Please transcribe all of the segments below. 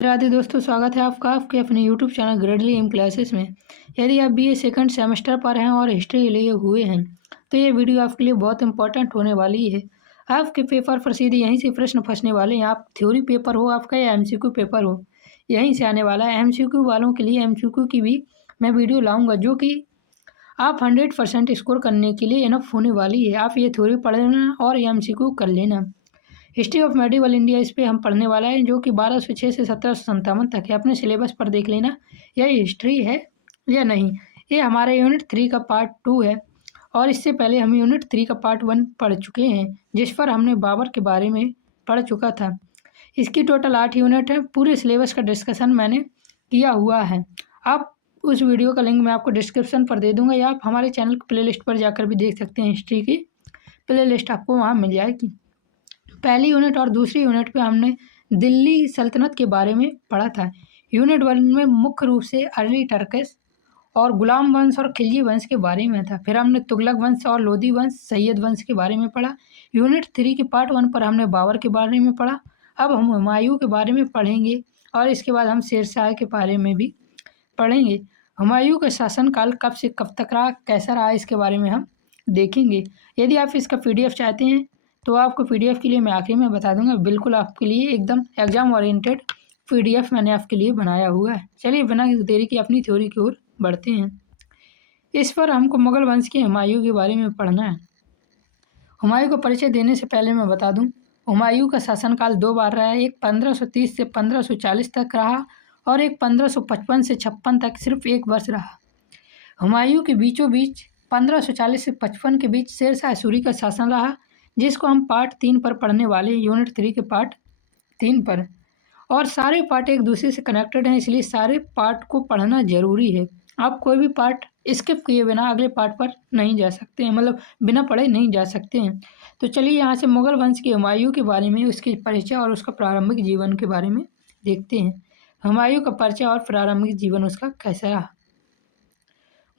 राधे दोस्तों, स्वागत है आपका आपके अपने यूट्यूब चैनल ग्रेडली एम क्लासेस में। यदि आप बीए सेकंड सेमेस्टर पर हैं और हिस्ट्री लिए हुए हैं तो ये वीडियो आपके लिए बहुत इंपॉर्टेंट होने वाली है। आपके पेपर पर सीधे यहीं से प्रश्न फंसने वाले हैं। आप थ्योरी पेपर हो आपका या एमसीक्यू पेपर हो, यहीं से आने वाला है। एमसीक्यू वालों के लिए एमसीक्यू की भी मैं वीडियो लाऊंगा जो कि आप 100% स्कोर करने के लिए इनफ होने वाली है। आप ये थ्योरी पढ़ लेना और एमसीक्यू कर लेना। हिस्ट्री ऑफ मेडिवल इंडिया इस पे हम पढ़ने वाला है जो कि 1206 से 1757 तक है। अपने सिलेबस पर देख लेना यह हिस्ट्री है या नहीं। ये हमारे यूनिट 3 का पार्ट 2 है और इससे पहले हम यूनिट 3 का पार्ट 1 पढ़ चुके हैं जिस पर हमने बाबर के बारे में पढ़ चुका था। इसकी टोटल 8 यूनिट है। पूरे सिलेबस का डिस्कशन मैंने किया हुआ है। आप उस वीडियो का लिंक मैं आपको डिस्क्रिप्शन पर दे दूंगा या आप हमारे चैनल की प्लेलिस्ट पर जाकर भी देख सकते हैं। हिस्ट्री की प्लेलिस्ट आपको वहाँ मिल जाएगी। पहली यूनिट और दूसरी यूनिट पे हमने दिल्ली सल्तनत के बारे में पढ़ा था। यूनिट 1 में मुख्य रूप से अर्ली टर्किश और गुलाम वंश और खिलजी वंश के बारे में था। फिर हमने तुगलक वंश और लोधी वंश सैयद वंश के बारे में पढ़ा। यूनिट 3 के पार्ट 1 पर हमने बाबर के बारे में पढ़ा। अब हम हुमायूं के बारे में पढ़ेंगे और इसके बाद हम शेरशाह के बारे में भी पढ़ेंगे। हुमायूं का शासनकाल कब से कब तक रहा, कैसा रहा, इसके बारे में हम देखेंगे। यदि आप इसका पीडीएफ चाहते हैं तो आपको पीडीएफ के लिए मैं आखिर में बता दूंगा। बिल्कुल आपके लिए एकदम एग्जाम ओरिएंटेड पीडीएफ मैंने आपके लिए बनाया हुआ है। चलिए बिना देरी के अपनी थ्योरी की ओर बढ़ते हैं। इस पर हमको मुगल वंश के हुमायूं के बारे में पढ़ना है। हुमायूं को परिचय देने से पहले मैं बता दूं, हुमायूं का शासनकाल 2 बार रहा है। एक 1530 से 1540 तक रहा और एक 1555 से 56 तक सिर्फ एक वर्ष रहा। हुमायूं के बीचों बीच 1540 से 55 के बीच शेरशाह सूरी का शासन रहा जिसको हम पार्ट 3 पर पढ़ने वाले हैं, यूनिट 3 के पार्ट 3 पर। और सारे पार्ट एक दूसरे से कनेक्टेड हैं, इसलिए सारे पार्ट को पढ़ना जरूरी है। आप कोई भी पार्ट स्किप किए बिना अगले पार्ट पर नहीं जा सकते हैं, मतलब बिना पढ़े नहीं जा सकते हैं। तो चलिए यहाँ से मुगल वंश के हुमायूं के बारे में, उसकी परिचय और उसका प्रारंभिक जीवन के बारे में देखते हैं। हुमायूं का परिचय और प्रारंभिक जीवन उसका कैसा रहा।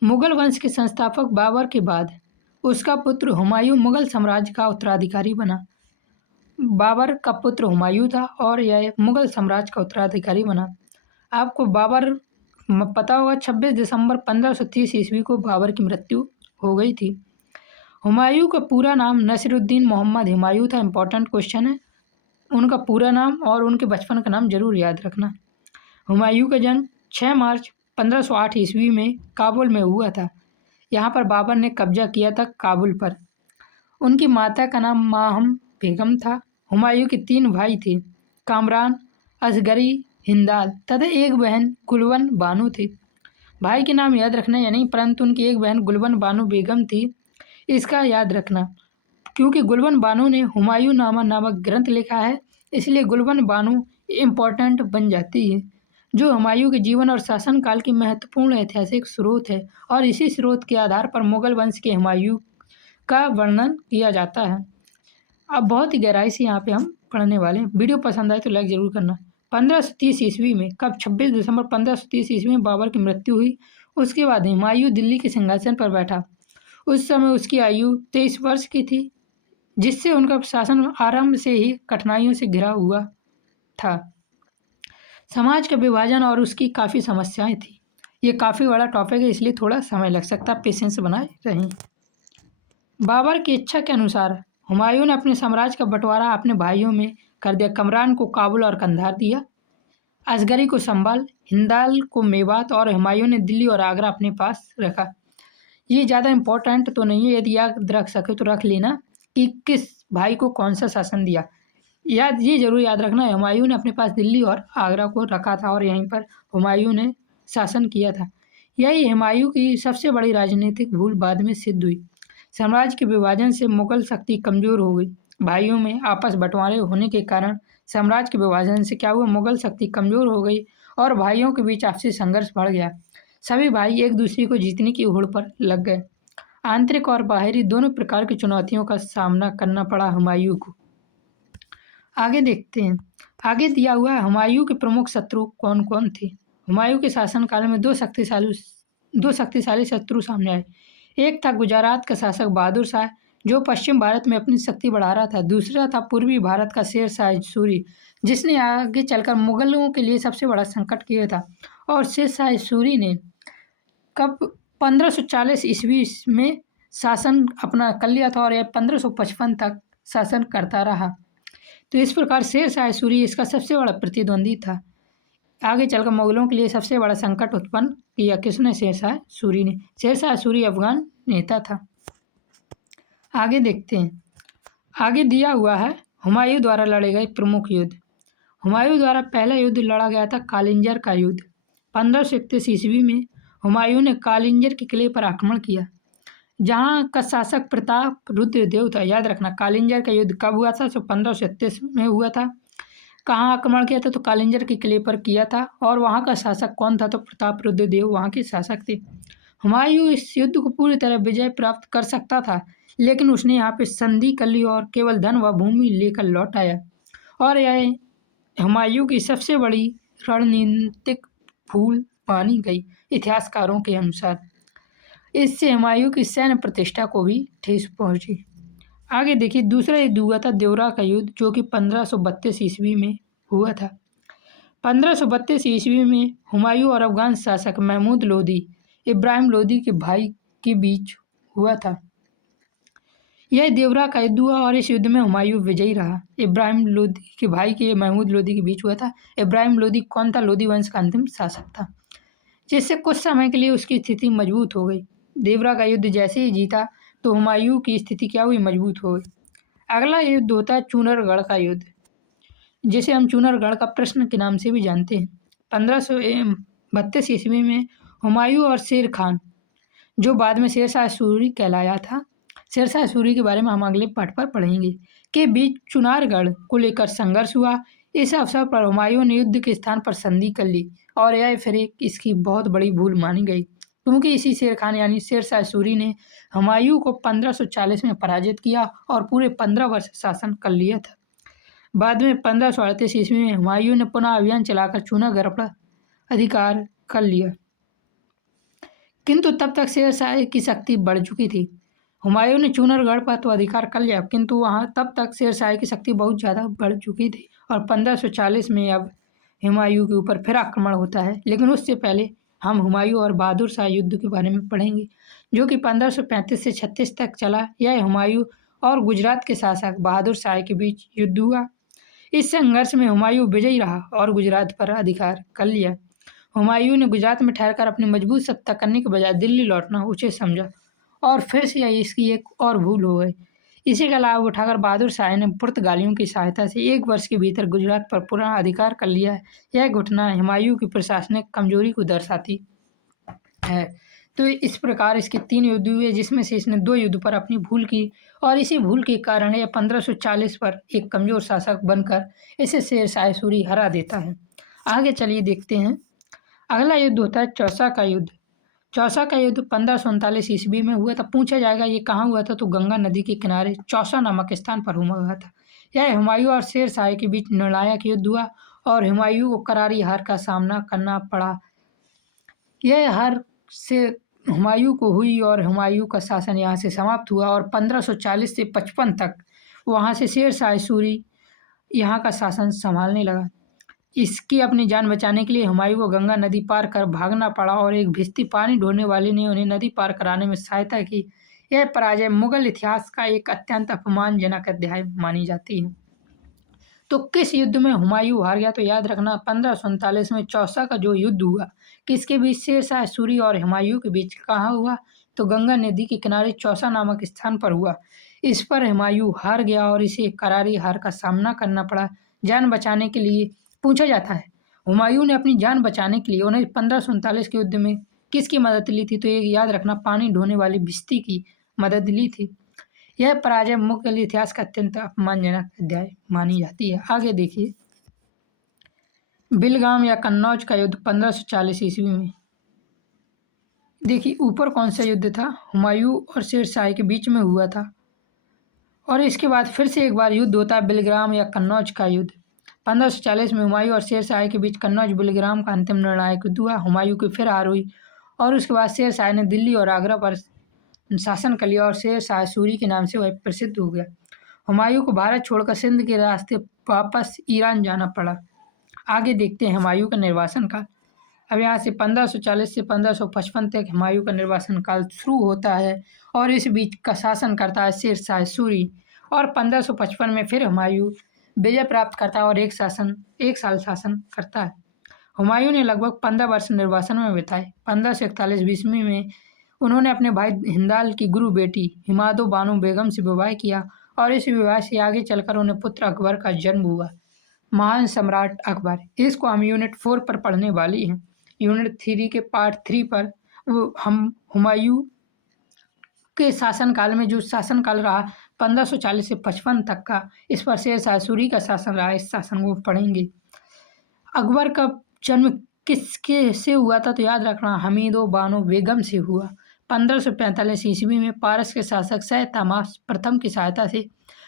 मुगल वंश के संस्थापक बाबर के बाद उसका पुत्र हुमायूं मुगल साम्राज्य का उत्तराधिकारी बना। बाबर का पुत्र हुमायूं था और यह मुगल साम्राज्य का उत्तराधिकारी बना। आपको बाबर पता होगा 26 दिसंबर 1530 ईस्वी को बाबर की मृत्यु हो गई थी। हुमायूं का पूरा नाम नसीरुद्दीन मोहम्मद हुमायूं था। इंपॉर्टेंट क्वेश्चन है, उनका पूरा नाम और उनके बचपन का नाम जरूर याद रखना। हुमायूं का जन्म 6 मार्च 1508 ईस्वी में काबुल में हुआ था। यहाँ पर बाबर ने कब्जा किया था काबुल पर। उनकी माता का नाम माहम बेगम था। हुमायूं के 3 भाई थे, कामरान, असगरी, हिंदाल तथा एक बहन गुलबन बानो थी। भाई के नाम याद रखना या नहीं, परंतु उनकी एक बहन गुलबन बानो बेगम थी, इसका याद रखना। क्योंकि गुलबन बानो ने हुमायूं नामा नामक ग्रंथ लिखा है, इसलिए गुलबन बानो इम्पोर्टेंट बन जाती है, जो हुमायूं के जीवन और शासनकाल की महत्वपूर्ण ऐतिहासिक स्रोत है। और इसी स्रोत के आधार पर मुगल वंश के हुमायूं का वर्णन किया जाता है। अब बहुत ही गहराई से यहाँ पे हम पढ़ने वाले हैं। वीडियो पसंद आए तो लाइक जरूर करना। 1530 ईस्वी में, कब 26 दिसंबर 1530 ईस्वी में बाबर की मृत्यु हुई। उसके बाद हुमायूं दिल्ली के सिंहासन पर बैठा। उस समय उसकी आयु 23 वर्ष की थी, जिससे उनका शासन आरंभ से ही कठिनाइयों से घिरा हुआ था। समाज का विभाजन और उसकी काफ़ी समस्याएं थी। ये काफ़ी बड़ा टॉपिक है, इसलिए थोड़ा समय लग सकता है, पेशेंस बनाए रहें। बाबर की इच्छा के अनुसार हुमायूं ने अपने साम्राज्य का बंटवारा अपने भाइयों में कर दिया। कमरान को काबुल और कंधार दिया, असगरी को संभाल, हिंदाल को मेवात और हुमायूं ने दिल्ली और आगरा अपने पास रखा। ये ज़्यादा इम्पोर्टेंट तो नहीं है, यदि याद रख सके तो रख लेना कि किस भाई को कौन सा शासन दिया। ये जरूर याद रखना है, हुमायूं ने अपने पास दिल्ली और आगरा को रखा था और यहीं पर हुमायूं ने शासन किया था। यही हुमायूं की सबसे बड़ी राजनीतिक भूल बाद में सिद्ध हुई। साम्राज्य के विभाजन से मुगल शक्ति कमजोर हो गई। भाइयों में आपस बंटवारे होने के कारण साम्राज्य के विभाजन से क्या हुआ, मुगल शक्ति कमजोर हो गई और भाइयों के बीच आपसी संघर्ष बढ़ गया। सभी भाई एक दूसरे को जीतने की होड़ पर लग गए। आंतरिक और बाहरी दोनों प्रकार की चुनौतियों का सामना करना पड़ा हुमायूं को। आगे देखते हैं। आगे दिया हुआ है हुमायूं के प्रमुख शत्रु कौन कौन थे। हुमायूं के शासनकाल में दो शक्तिशाली शत्रु सामने आए। एक था गुजरात का शासक बहादुर शाह, जो पश्चिम भारत में अपनी शक्ति बढ़ा रहा था। दूसरा था पूर्वी भारत का शेर शाह सूरी, जिसने आगे चलकर मुगलों के लिए सबसे बड़ा संकट किया था। और शेर शाह सूरी ने कब 1540 ईस्वी में शासन अपना कर लिया था और यह 1555 तक शासन करता रहा। तो इस प्रकार शेर शाह सूरी इसका सबसे बड़ा प्रतिद्वंदी था। आगे चलकर मुगलों के लिए सबसे बड़ा संकट उत्पन्न किया किसने? शेर शाह सूरी ने। शेर शाह सूरी अफगान नेता था। आगे देखते हैं। आगे दिया हुआ है हुमायूं द्वारा लड़े गए प्रमुख युद्ध। हुमायूं द्वारा पहला युद्ध लड़ा गया था कालिंजर का युद्ध। 1531 ईस्वी में हुमायूं ने कालिंजर के किले पर आक्रमण किया, जहां का शासक प्रताप रुद्रदेव था। याद रखना, कालिंजर का युद्ध कब हुआ था? तो 1536 में हुआ था। कहाँ आक्रमण किया था? तो कालिंजर के किले पर किया था। और वहाँ का शासक कौन था? तो प्रताप रुद्रदेव वहाँ के शासक थे। हुमायूं इस युद्ध को पूरी तरह विजय प्राप्त कर सकता था, लेकिन उसने यहाँ पे संधि कर ली और केवल धन व भूमि लेकर लौट आया। और यह हुमायूं की सबसे बड़ी रणनीतिक भूल मानी गई इतिहासकारों के अनुसार। इससे हुमायूं की सैन्य प्रतिष्ठा को भी ठेस पहुंची। आगे देखिए, दूसरा युद्ध हुआ था देवरा का युद्ध, जो कि 1532 ईस्वी में हुआ था। 1532 ईस्वी में हुमायूं और अफगान शासक महमूद लोदी इब्राहिम लोदी के भाई के बीच हुआ था। यह देवरा का युद्ध हुआ और इस युद्ध में हुमायूं विजयी रहा। इब्राहिम लोदी के भाई के महमूद लोदी के बीच हुआ था। इब्राहिम लोदी कौन था? लोदी वंश का अंतिम शासक था, जिससे कुछ समय के लिए उसकी स्थिति मजबूत हो गई। देवरा का युद्ध जैसे ही जीता तो हुमायूं की स्थिति क्या हुई? मजबूत हो गई। अगला युद्ध होता है चूनरगढ़ का युद्ध, जिसे हम चूनरगढ़ का प्रश्न के नाम से भी जानते हैं। 1532 ईस्वी में हुमायूं और शेर खान, जो बाद में शेर शाह सूरी कहलाया था, शेर शाह सूरी के बारे में हम अगले पाठ पर पढ़ेंगे, के बीच चुनारगढ़ को लेकर संघर्ष हुआ। इस अवसर पर हुमायूं ने युद्ध के स्थान पर संधि कर ली और यह फिर एक इसकी बहुत बड़ी भूल मानी गई, क्योंकि इसी शेर खान यानी शेर शाह सूरी ने हुमायूं को 1540 में पराजित किया और पूरे 15 वर्ष शासन कर लिया था। बाद में 1538 ईस्वी में हुमायूं ने पुनः अभियान चलाकर चूनागढ़ पर अधिकार कर लिया, किंतु तब तक शेर शाह की शक्ति बढ़ चुकी थी। हुमायूं ने चूनरगढ़ पर तो अधिकार कर लिया, किंतु वहाँ तब तक शेर शाह की शक्ति बहुत ज़्यादा बढ़ चुकी थी और 1540 में अब हुमायूं के ऊपर फिर आक्रमण होता है। लेकिन उससे पहले हम हुमायूं और बहादुर शाह युद्ध के बारे में पढ़ेंगे, जो कि 1535 से 36 तक चला। यह हुमायूं और गुजरात के शासक बहादुर शाह के बीच युद्ध हुआ। इस संघर्ष में हुमायूं विजयी रहा और गुजरात पर अधिकार कर लिया। हुमायूं ने गुजरात में ठहरकर अपनी मजबूत सत्ता करने के बजाय दिल्ली लौटना उचित समझा और फिर से इसकी एक और भूल हो गई। इसी का लाभ उठाकर बहादुर शाह ने पुर्तगालियों की सहायता से 1 वर्ष के भीतर गुजरात पर पूरा अधिकार कर लिया है। यह घटना हुमायूं की प्रशासनिक कमजोरी को दर्शाती है। तो इस प्रकार इसके 3 युद्ध हुए, जिसमें से इसने 2 युद्ध पर अपनी भूल की और इसी भूल के कारण यह 1540 पर एक कमजोर शासक बनकर इसे शेर शाह सूरी हरा देता है। आगे चलिए देखते हैं। अगला युद्ध होता है चौसा का युद्ध। चौसा का युद्ध 1539 ईस्वी में हुआ था। पूछा जाएगा ये कहाँ हुआ था? तो गंगा नदी के किनारे चौसा नामक स्थान पर हुआ था। यह हुमायूं और शेर शाह के बीच निर्णायक युद्ध हुआ और हुमायूं को करारी हार का सामना करना पड़ा। यह हार से हुमायूं को हुई और हुमायूं का शासन यहाँ से समाप्त हुआ और 1540 से 55 तक वहाँ से शेर शाह सूरी यहाँ का शासन संभालने लगा। इसकी अपनी जान बचाने के लिए हुमायूं को गंगा नदी पार कर भागना पड़ा और एक भिश्ती पानी ढोने वाले ने उन्हें नदी पार कराने में सहायता की। यह पराजय मुगल इतिहास का एक अत्यंत अपमानजनक अध्याय मानी जाती है। तो किस युद्ध में हुमायूं हार गया? तो याद रखना, 1547 में चौसा का जो युद्ध हुआ, किसके बीच? शेर शाह सूरी और हुमायूं के बीच। कहाँ हुआ? तो गंगा नदी के किनारे चौसा नामक स्थान पर हुआ। इस पर हुमायूं हार गया और इसे करारी हार का सामना करना पड़ा। जान बचाने के लिए पूछा जाता है, हुमायूं ने अपनी जान बचाने के लिए उन्हें 1539 के युद्ध में किसकी मदद ली थी? तो ये याद रखना, पानी ढोने वाली भिश्ती की मदद ली थी। यह पराजय मुगल इतिहास का अत्यंत अपमानजनक अध्याय मानी जाती है। आगे देखिए, बिलगाम या कन्नौज का युद्ध 1540 ईस्वी में। देखिए ऊपर कौन सा युद्ध था? हुमायूं और शेर शाह के बीच में हुआ था और इसके बाद फिर से एक बार युद्ध होता है बिलग्राम या कन्नौज का युद्ध। 1540 में हुमायूं और शेर शाह के बीच कन्नौज बिलग्राम का अंतिम निर्णायक युद्ध हुआ। हुमायूं की फिर हार हुई और उसके बाद शेर शाह ने दिल्ली और आगरा पर शासन कर लिया और शेर शाह सूरी के नाम से वह प्रसिद्ध हो गया। हुमायूं को भारत छोड़कर सिंध के रास्ते वापस ईरान जाना पड़ा। आगे देखते हैं हुमायूं का निर्वासन काल। अब यहाँ से 1540 से 1555 तक हुमायूं का निर्वासन काल शुरू होता है और इस बीच का शासन करता है शेर शाह सूरी। और 1555 में फिर हुमायूं विजय प्राप्त करता है और एक साल शासन करता है। हुमायूं ने लगभग 15 वर्ष निर्वासन में बिताए। 1541 ईस्वी में उन्होंने अपने भाई हिंदाल की गुरु बेटी हिमादो बानो बेगम से विवाह किया और इस विवाह से आगे चलकर उन्हें पुत्र अकबर का जन्म हुआ। महान सम्राट अकबर, इसको हम यूनिट 4 पर पढ़ने वाली हैं। यूनिट 3 के पार्ट 3 पर हम हुमायूं के शासनकाल में जो शासनकाल रहा 1540 से 55 तक का, इस पर शेर शाह सूरी का शासन रहा, इस शासन को पढ़ेंगे। अकबर का जन्म किसके से हुआ था तो याद रखना, हमीदो बानो बेगम से हुआ। 1545 ईस्वी में पारस के शासक सैयद तमास प्रथम की सहायता से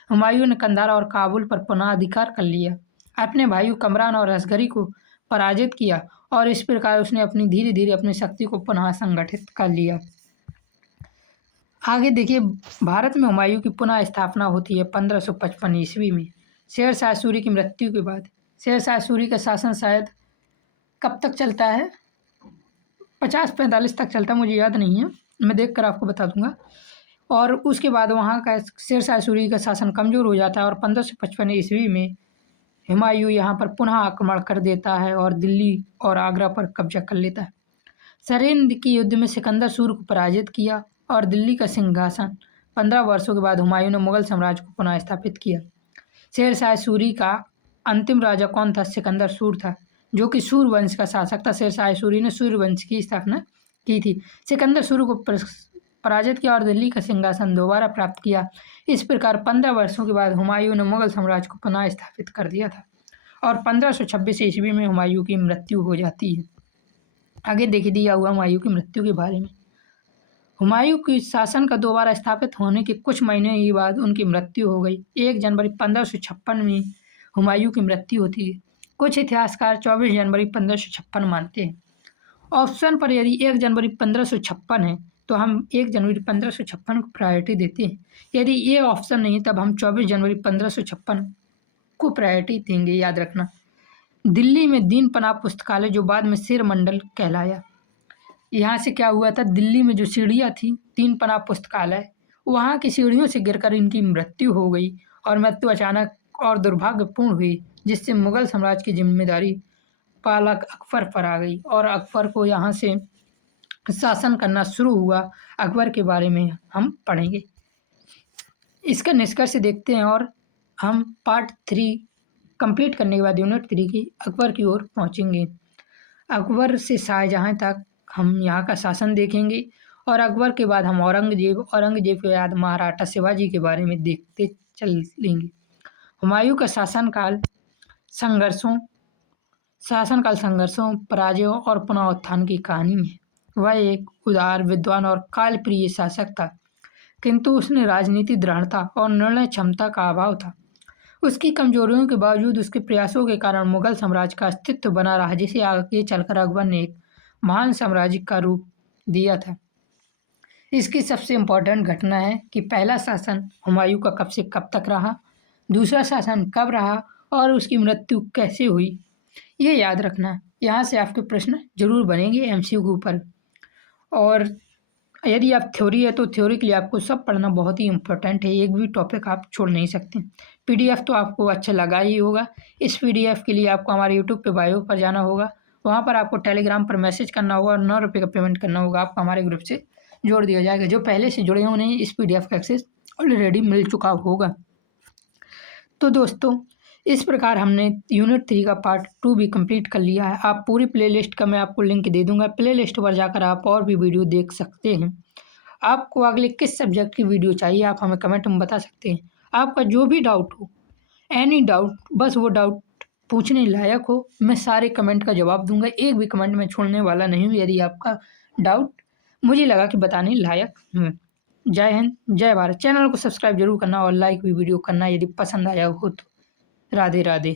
हुमायूं ने कंधार और काबुल पर पुनः अधिकार कर लिया। अपने भाइयों कमरान और असगरी को पराजित किया और इस प्रकार उसने धीरे धीरे अपनी शक्ति को पुनः संगठित कर लिया। आगे देखिए, भारत में हुमायूं की पुनः स्थापना होती है 1555 ईस्वी में शेर शाह सूरी की मृत्यु के बाद। शेर शाह सूरी का शासन शायद कब तक चलता है, 50-45 तक चलता है, मुझे याद नहीं है, मैं देख कर आपको बता दूंगा। और उसके बाद वहाँ का शेर शाह सूरी का शासन कमज़ोर हो जाता है और 1555 ईस्वी में हुमायूं यहाँ पर पुनः आक्रमण कर देता है और दिल्ली और आगरा पर कब्जा कर लेता है। सरेंद्र के युद्ध में सिकंदर सूर्य को पराजित किया और दिल्ली का सिंहासन 15 वर्षों के बाद हुमायूं ने मुगल साम्राज्य को पुनः स्थापित किया। शेर शाह सूरी का अंतिम राजा कौन था? सिकंदर सूर्य था, जो कि सूर्य वंश का शासक था। शेर शाह सूरी ने सूर्य वंश की स्थापना की थी। सिकंदर सूर्य को पराजित किया और दिल्ली का सिंहासन दोबारा प्राप्त किया। इस प्रकार 15 वर्षों के बाद हुमायूं ने मुगल साम्राज्य को पुनः स्थापित कर दिया था और 1526 ईस्वी में हुमायूं की मृत्यु हो जाती है। आगे देख दिया हुआ हुमायूं की मृत्यु के बारे में। हुमायूं के शासन का दोबारा स्थापित होने के कुछ महीने ही बाद उनकी मृत्यु हो गई। 1 जनवरी 1556 में हुमायूं की मृत्यु होती है। कुछ इतिहासकार 24 जनवरी 1556 मानते हैं। ऑप्शन पर यदि 1 जनवरी 1556 है तो हम 1 जनवरी 1556 को प्रायोरिटी देते हैं। यदि ये ऑप्शन नहीं तब हम 24 जनवरी 1556 को प्रायोरिटी देंगे, याद रखना। दिल्ली में दीन पनाह पुस्तकालय, जो बाद में शेर मंडल कहलाया, यहाँ से क्या हुआ था, दिल्ली में जो सीढ़ियाँ थी दीन पनाह पुस्तकालय, वहाँ की सीढ़ियों से गिरकर इनकी मृत्यु हो गई और मृत्यु अचानक और दुर्भाग्यपूर्ण हुई, जिससे मुगल साम्राज्य की जिम्मेदारी पालक अकबर पर आ गई और अकबर को यहाँ से शासन करना शुरू हुआ। अकबर के बारे में हम पढ़ेंगे, इसका निष्कर्ष देखते हैं और हम पार्ट 3 कंप्लीट करने के बाद यूनिट 3 की अकबर की ओर पहुँचेंगे। अकबर से शाहजहाँ तक हम यहाँ का शासन देखेंगे और अकबर के बाद हम औरंगजेब के बाद महाराणा शिवाजी के बारे में देखते चल लेंगे। हुमायूं का शासनकाल संघर्षों, पराजयों और पुनः उत्थान की कहानी है। वह एक उदार, विद्वान और कालप्रिय शासक था, किंतु उसने राजनीति दृढ़ता और निर्णय क्षमता का अभाव था। उसकी कमजोरियों के बावजूद उसके प्रयासों के कारण मुगल साम्राज्य का अस्तित्व बना रहा, जिसे आगे चलकर अकबर ने एक महान साम्राज्य का रूप दिया था। इसकी सबसे इम्पोर्टेंट घटना है कि पहला शासन हुमायूं का कब से कब तक रहा, दूसरा शासन कब रहा और उसकी मृत्यु कैसे हुई, ये याद रखना। यहाँ से आपके प्रश्न जरूर बनेंगे MCQ पर। और यदि आप थ्योरी है तो थ्योरी के लिए आपको सब पढ़ना बहुत ही इम्पोर्टेंट है, एक भी टॉपिक आप छोड़ नहीं सकते। PDF तो आपको अच्छा लगा ही होगा। इस PDF के लिए आपको हमारे YouTube पे बायो पर जाना होगा, वहाँ पर आपको टेलीग्राम पर मैसेज करना होगा और 9 रुपये का पेमेंट करना होगा। आपको हमारे ग्रुप से जोड़ दिया जाएगा। जो पहले से जुड़े हैं उन्हें इस PDF का एक्सेस ऑलरेडी मिल चुका होगा। तो दोस्तों, इस प्रकार हमने यूनिट 3 का पार्ट 2 भी कंप्लीट कर लिया है। आप पूरी प्लेलिस्ट का मैं आपको लिंक दे दूंगा, प्लेलिस्ट पर जाकर आप और भी वीडियो देख सकते हैं। आपको अगले किस सब्जेक्ट की वीडियो चाहिए आप हमें कमेंट में बता सकते हैं। आपका जो भी डाउट हो, एनी डाउट, बस वो डाउट पूछने लायक हो, मैं सारे कमेंट का जवाब दूंगा, एक भी कमेंट में छोड़ने वाला नहीं हूँ यदि आपका डाउट मुझे लगा कि बताने लायक है। जय हिंद, जय भारत। चैनल को सब्सक्राइब जरूर करना और लाइक भी वीडियो करना यदि पसंद आया हो तो। राधे राधे।